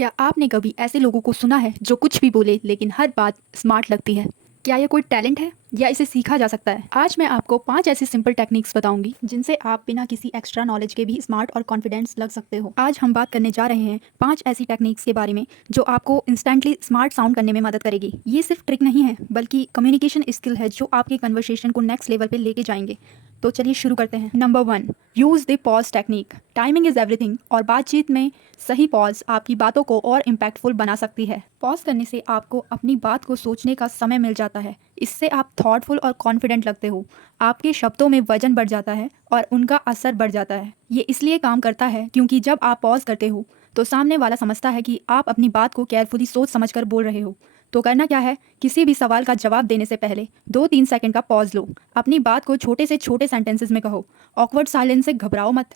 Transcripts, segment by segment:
क्या आपने कभी ऐसे लोगों को सुना है जो कुछ भी बोले लेकिन हर बात स्मार्ट लगती है? क्या ये कोई टैलेंट है या इसे सीखा जा सकता है? आज मैं आपको 5 ऐसी सिंपल टेक्निक्स बताऊंगी जिनसे आप बिना किसी एक्स्ट्रा नॉलेज के भी स्मार्ट और कॉन्फिडेंस लग सकते हो। आज हम बात करने जा रहे हैं 5 ऐसी टेक्निक्स के बारे में जो आपको इंस्टेंटली स्मार्ट साउंड करने में मदद करेगी। ये सिर्फ ट्रिक नहीं है बल्कि कम्युनिकेशन स्किल है जो आपके कन्वर्सेशन को नेक्स्ट लेवल पे लेके जाएंगे। तो चलिए शुरू करते हैं। Number 1, use the pause technique. Timing is everything और बातचीत में सही पॉज आपकी बातों को और इम्पैक्टफुल बना सकती है। पॉज करने से आपको अपनी बात को सोचने का समय मिल जाता है। इससे आप थॉटफुल और कॉन्फिडेंट लगते हो। आपके शब्दों में वजन बढ़ जाता है और उनका असर बढ़ जाता है। ये इसलिए काम करता है क्योंकि जब आप पॉज करते हो तो सामने वाला समझता है कि आप अपनी बात को केयरफुली सोच समझकर बोल रहे हो। तो करना क्या है, किसी भी सवाल का जवाब देने से पहले 2-3 सेकंड का पॉज लो। अपनी बात को छोटे से छोटे सेंटेंसेस में कहो। ऑकवर्ड साइलेंस से घबराओ मत।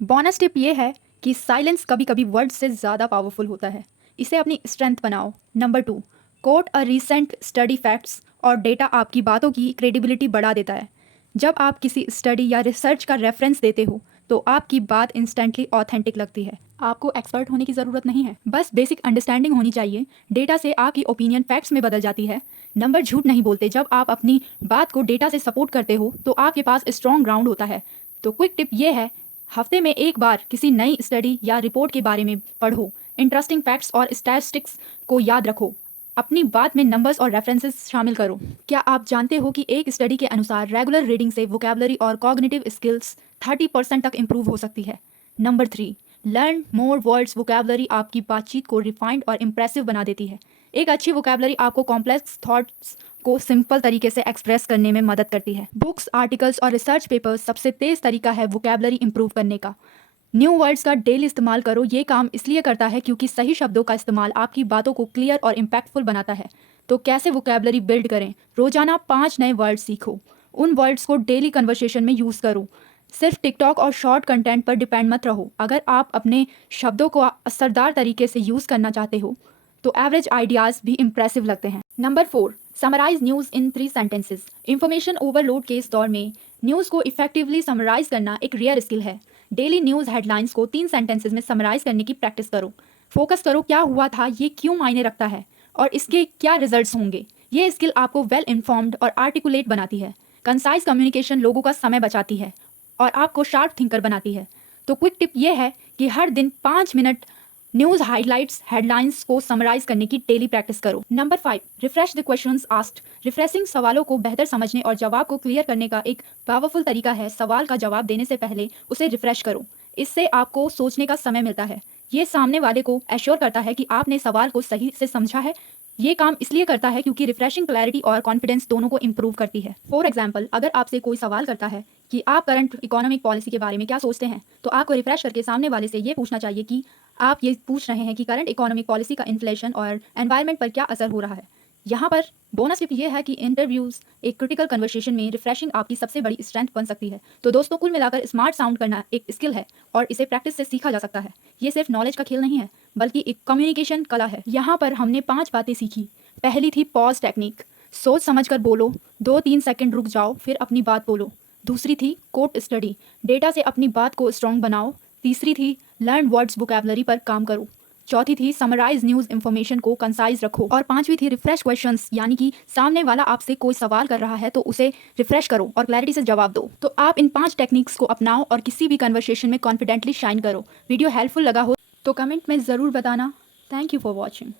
बोनस टिप ये है कि साइलेंस कभी कभी वर्ड से ज़्यादा पावरफुल होता है। इसे अपनी स्ट्रेंथ बनाओ। Number 2, quote a recent study facts और डेटा आपकी बातों की क्रेडिबिलिटी बढ़ा देता है। जब आप किसी स्टडी या रिसर्च का रेफरेंस देते हो तो आपकी बात इंस्टेंटली ऑथेंटिक लगती है। आपको एक्सपर्ट होने की ज़रूरत नहीं है, बस बेसिक अंडरस्टैंडिंग होनी चाहिए। डेटा से आपकी ओपिनियन फैक्ट्स में बदल जाती है। नंबर झूठ नहीं बोलते। जब आप अपनी बात को डेटा से सपोर्ट करते हो तो आपके पास स्ट्रॉन्ग ग्राउंड होता है। तो क्विक टिप ये है, हफ्ते में एक बार किसी नई स्टडी या रिपोर्ट के बारे में पढ़ो। इंटरेस्टिंग फैक्ट्स और स्टैटिस्टिक्स को याद रखो। अपनी बात में नंबर्स और रेफरेंसेस शामिल करो। क्या आप जानते हो कि एक स्टडी के अनुसार रेगुलर रीडिंग से वोकैबुलरी और कॉग्निटिव स्किल्स 30% तक इम्प्रूव हो सकती है? Number 3, learn more words. Vocabulary आपकी बातचीत को रिफाइंड और इम्प्रेसिव बना देती है। एक अच्छी वोकैबुलरी आपको कॉम्प्लेक्स थॉट्स को सिंपल तरीके से एक्सप्रेस करने में मदद करती है। बुक्स, आर्टिकल्स और रिसर्च पेपर्स सबसे तेज़ तरीका है वोकैबुलरी इंप्रूव करने का। न्यू वर्ड्स का डेली इस्तेमाल करो। ये काम इसलिए करता है क्योंकि सही शब्दों का इस्तेमाल आपकी बातों को क्लियर और इम्पैक्टफुल बनाता है। तो कैसे वोकैबुलरी बिल्ड करें? रोजाना 5 नए वर्ड सीखो। उन वर्ड्स को डेली कन्वर्सेशन में यूज़ करो। सिर्फ टिकटॉक और शॉर्ट कंटेंट पर डिपेंड मत रहो। अगर आप अपने शब्दों को असरदार तरीके से यूज़ करना चाहते हो तो एवरेज आइडियाज़ भी इंप्रेसिव लगते हैं। Number 4, summarise news in 3 sentences. Information overload के इस दौर में न्यूज़ को इफेक्टिवली समराइज करना एक रेयर स्किल है। डेली न्यूज़ हेडलाइंस को 3 सेंटेंसेस में समराइज करने की प्रैक्टिस करो। फोकस करो, क्या हुआ था, ये क्यों मायने रखता है और इसके क्या रिजल्ट्स होंगे। ये स्किल आपको वेल इन्फॉर्म्ड और आर्टिकुलेट बनाती है। कंसाइज कम्युनिकेशन लोगों का समय बचाती है और आपको शार्प थिंकर बनाती है। तो क्विक टिप ये है कि हर दिन 5 मिनट न्यूज़ हाइलाइट्स हेडलाइंस को समराइज करने की डेली प्रैक्टिस करो। Number 5, refresh the questions asked. Refreshing सवालों को बेहतर समझने और जवाब को क्लियर करने का एक पावरफुल तरीका है सवाल का जवाब देने से पहले उसे रिफ्रेश करो। इससे आपको सोचने का समय मिलता है। ये सामने वाले को एश्योर करता है कि आपने सवाल को सही से समझा है। ये काम इसलिए करता है क्योंकि रिफ्रेशिंग क्लैरिटी और कॉन्फिडेंस दोनों को इंप्रूव करती है। फॉर एग्जाम्पल, अगर आपसे कोई सवाल करता है कि आप करंट इकोनॉमिक पॉलिसी के बारे में क्या सोचते हैं, तो आपको रिफ्रेश करके सामने वाले से ये पूछना चाहिए कि आप ये पूछ रहे हैं कि करंट इकोनॉमिक पॉलिसी का इन्फ्लेशन और एनवायरनमेंट पर क्या असर हो रहा है। यहाँ पर बोनस टिप ये है कि इंटरव्यूज़ एक क्रिटिकल कन्वर्सेशन में रिफ्रेशिंग आपकी सबसे बड़ी स्ट्रेंथ बन सकती है। तो दोस्तों, कुल मिलाकर स्मार्ट साउंड करना एक स्किल है और इसे प्रैक्टिस से सीखा जा सकता है। ये सिर्फ नॉलेज का खेल नहीं है बल्कि एक कम्युनिकेशन कला है। यहाँ पर हमने 5 बातें सीखी। पहली थी पॉज टेक्निक, सोच समझ कर बोलो। 2-3 सेकंड रुक जाओ फिर अपनी बात बोलो। दूसरी थी कोट स्टडी, डेटा से अपनी बात को स्ट्रॉन्ग बनाओ। तीसरी थी लर्न वर्ड्स, वोकैबुलरी पर काम करो। चौथी थी समराइज न्यूज़ इंफॉर्मेशन को कंसाइज रखो। और पांचवी थी रिफ्रेश क्वेश्चंस, यानी कि सामने वाला आपसे कोई सवाल कर रहा है तो उसे रिफ्रेश करो और क्लैरिटी से जवाब दो। तो आप इन 5 टेक्निक्स को अपनाओ और किसी भी कन्वर्सेशन में कॉन्फिडेंटली शाइन करो। वीडियो हेल्पफुल लगा हो तो कमेंट में ज़रूर बताना। Thank you for watching.